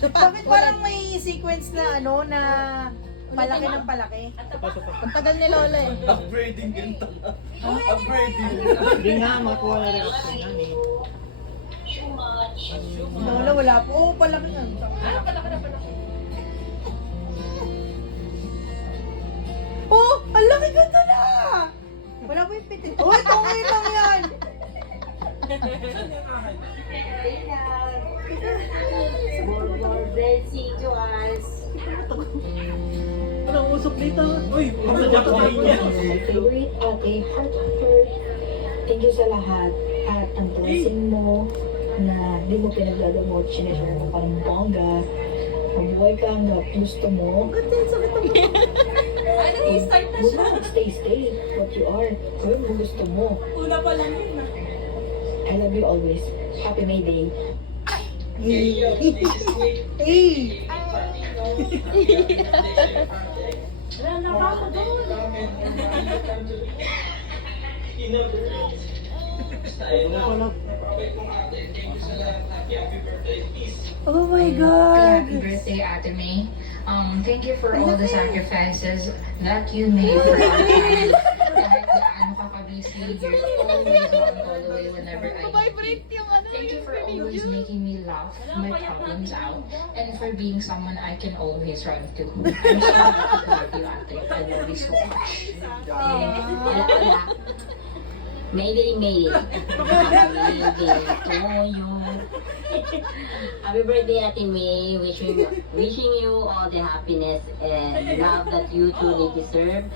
Bakit parang may sequence na ano na palaki ng palaki? Ang tagal ni Lola eh. Upgrading ganito. Upgrading. Hindi nga, makuha na rin ako yan eh. Wala, wala po. Oo, palaki nga. Oh, ang laki ko ito na! Wala po yung pitin. Oh, ito okay lang yan. Anong usok dito? Uy, Ano ba ito niya? Favorite ate, heart to heart. Thank you sa lahat. At ang blessing mo na di mo pinagdadamot, sinashare mo pa ng bongga. Mabuhay ka hanggang gusto mo. Ganda yung sakit ang mga. Ay, nag-i-start na Huwag siya. mo stay what you are. Gawin mo gusto mo. Una pa lang yun. I love you always. Happy May Day. Eh! Wala na pa ako doon. Oh my Happy God! birthday, Ate May. Thank you for all the sacrifices that you made for us. Kahit gaano ka ka-busy, you're always on all the way whenever I need you. Thank you for always making me laugh my problems out and for being someone I can always run to. I'm so happy to have you, Ate. I love you so much. Mayday, May. Happy birthday to you. Happy birthday, Ate May. Wishing you all the happiness and love that you truly deserve.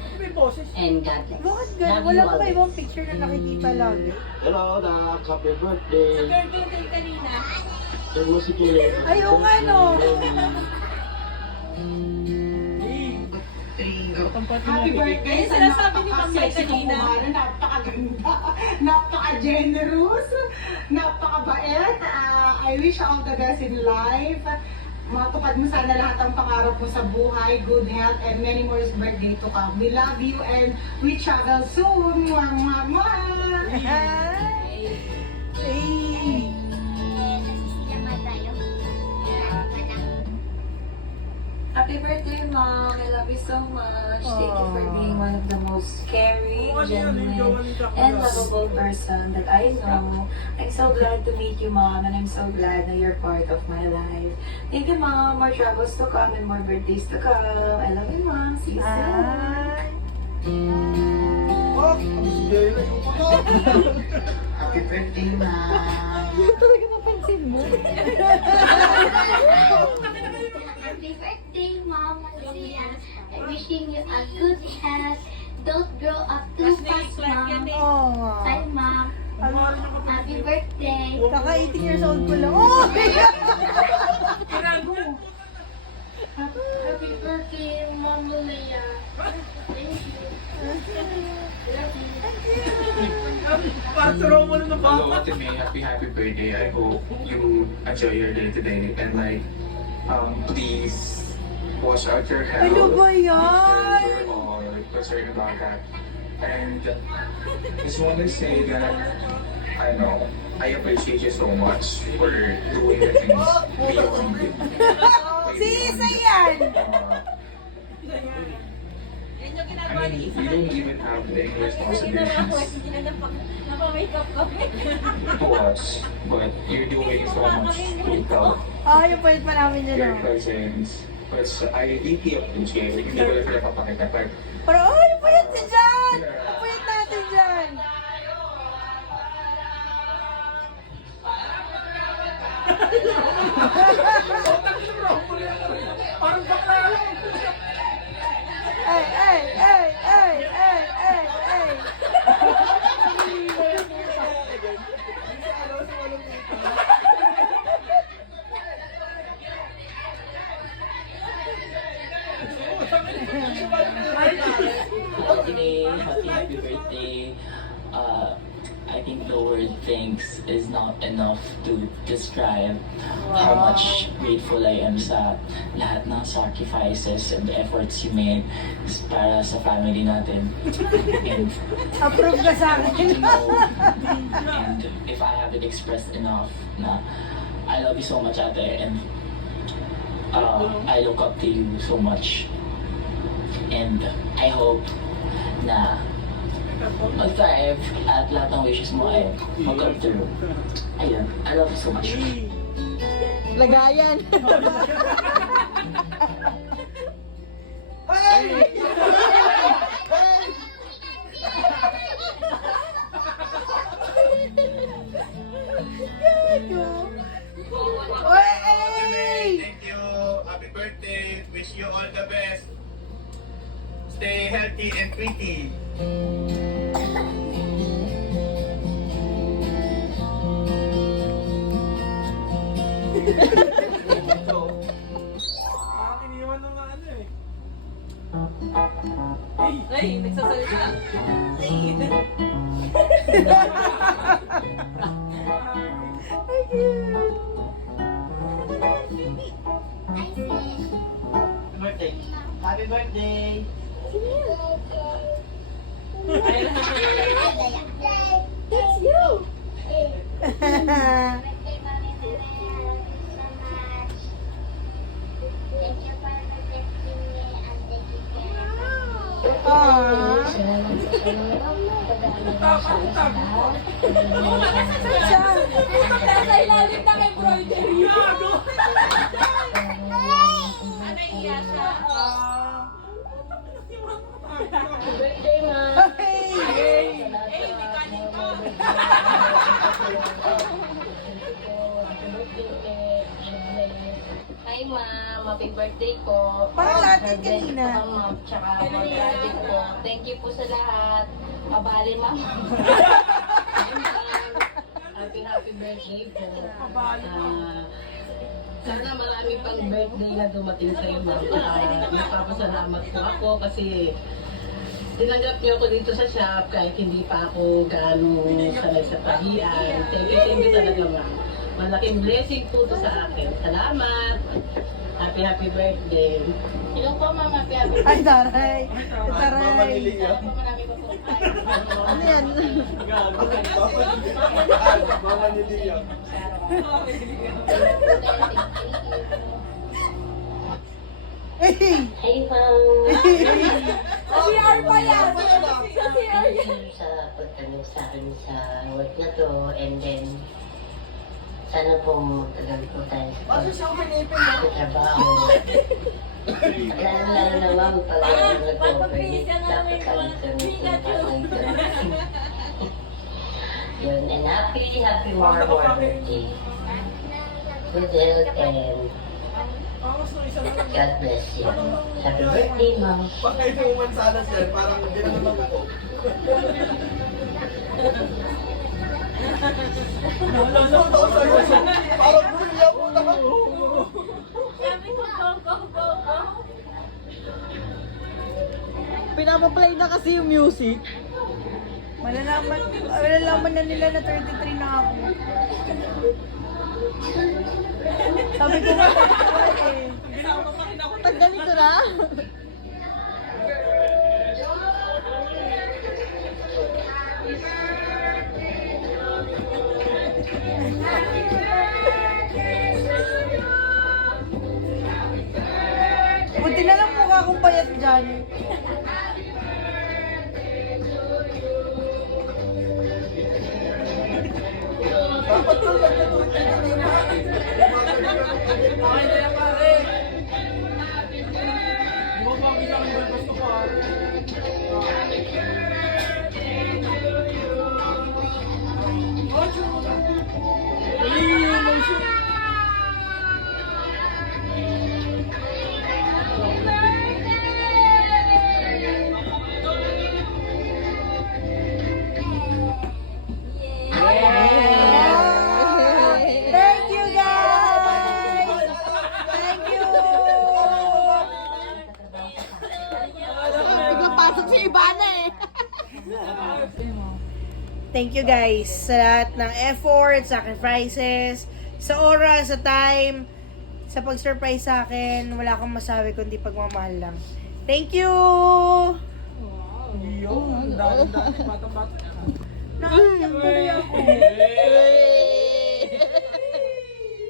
And God bless. Bakit Love gano'n? you Wala pa always. ibang picture na nakikita lagi. Hello, Nak. Happy birthday. Birthday kanina. Yung musik nila. Ay, oo nga no! Happy Ayun, sinasabi ni Ma'am May kanina. Napakaganda, napaka-generous, napakabait. I wish all the best in life. Matupad mo sana lahat ng pangarap mo sa buhay, good health, and many more birthday to come. We love you and we travel soon. Mwah, mwah, mwah. Eh! Happy birthday, Mom. I love you so much. Thank you for being one of the most caring, genuine, and lovable person that I know. I'm so glad to meet you, Mom, and I'm so glad that you're part of my life. Thank you, Mom. More travels to come and more birthdays to come. I love you, Mom. See you soon. Ay! Oh, ang sigay na yung Happy birthday, Ma. Talaga napansin mo. Happy birthday, Mama Lia. I'm wishing you a good health. Don't grow up too fast, Mom. Oo nga. Bye, Mom. Happy birthday. Kaka 18 years old ko lang. Oh! Happy birthday, Mama Lia. Thank you. Love you. Hello, Ate May. Happy birthday. I hope you enjoy your day today. And please watch out your health. Ano ba Because yan? we're all concerned about that. And just want to say that I know I appreciate you so much for doing the things beyond you. Sisa yan! I mean, you don't even have any responsibilities Napa-makeup kami. to us, but you're doing so much to help Ah, yung palit pa namin yun, your oh. cousins. But I deeply appreciate it. Hindi ko lang pinapakita. But Pero, oh, yung palit si Jan! Yung palit natin dyan! Ay, ay, ay, ay, ay, ay, ay. Happy birthday. I think the word thanks is not enough to describe how much grateful I am sa lahat ng sacrifices and efforts you made para sa family natin. And Approve ka sa akin. and if I haven't expressed enough na I love you so much, ate, and I look up to you so much. And I hope na mag-thrive at lahat ng wishes mo ay mag-come through. Ayun, I love you so much. Lagayan. Gago. Oy! Thank you. Happy birthday. Wish you all the best. Stay healthy and pretty. Parang iniwan ng ano eh. Ay, nagsasalita. Birthday. Happy birthday. That's you! Nasa ilalim na kay embroidery. Ano iya siya? Birthday, ma. Eh, may kanin ko. Hi, ma'am. Happy birthday po. Parang lahat Happy din kanina. birthday po, ma'am. Tsaka mga graduate po. Thank you po sa lahat. Pabali, ma'am. Happy birthday po. Sana marami pang birthday na dumating sa iyo, ma'am. Napapasalamat po ako kasi tinanggap niyo ako dito sa shop kahit hindi pa ako gaano sanay sa pahian. Thank you talaga, ma'am. Malaking blessing po to sa akin. Salamat. Happy birthday. Hello po, ma'am. Happy birthday. Ay, taray. Taray. Ano yan? Mama ni Liam. Hey! Hey, ma'am. CR pa yan. Sa CR yan. Thank you sa pagtanong sa akin sa work na to. And then, sana po tagal po tayo sa trabaho. Lalo na ma'am, pag nag-overnight, dapat kami Yun, and happy more birthday. Good health and God bless you. Happy birthday, ma'am. Pakainuman sana sir, parang hindi naman ako. Parang bumili ako na. Sabi ko, go. Pinapaplay na kasi yung music. Malalaman na nila na 33 na ako. Sabi ko nga, eh. Tagal ito na. Buti na lang mukha akong payat dyan. Dapat lang nagtatuloy na naman. Okay na yan, pare. Di mo ba kita ang breakfast ko, pare? Thank you guys! Thank you! Biglang pasok si Ivana eh. Thank you guys sa lahat ng effort, sacrifices, sa oras, sa time, sa pag-surprise sa akin. Wala akong masabi kundi pagmamahal lang. Thank you! Ang dami, batang-bata. Naiyak tuloy ako.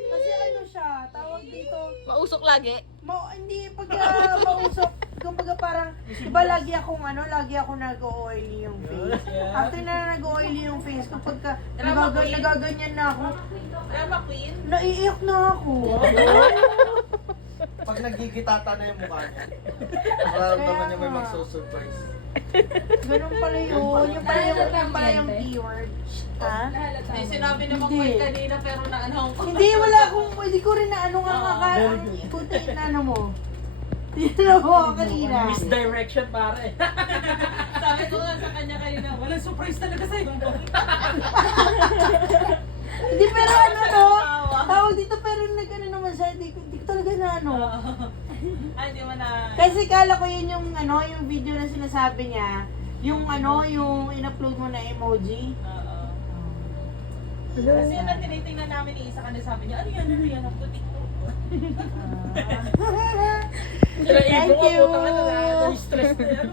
Kasi ano siya, tawag dito. mausok lagi? Hindi, pag mausok, kumbaga parang, diba lagi akong nag-oily yung face. After na nag-oily yung face, kapag nagaganyan na ako, Drama queen? naiiyak na ako. Pag nagigitata na yung mukha niya, nararamdaman niya may magsusurprise. Ganun pala yun. Yung pala yung keyword. Ha? May sinabi naman ko Hindi. kanina pero naano ko. Hindi, hindi ko rin na ano nga ang ikutin na ano mo. Yun ako kanina. Misdirection pare. Sabi ko nga sa kanya kanina, walang surprise talaga sa'yo. Hindi, pero ano to? Tawag dito, pero nag-ano naman siya, hindi ko talaga na ano. Ay, di mo na... Kasi kala ko yun yung ano, yung video na sinasabi niya, yung ano, yung in-upload mo na emoji. Oo. Kasi yun ang tinitingnan namin ni Isa kanina, sabi niya, ano yan, ang putik ko. Thank you! Stress na yan.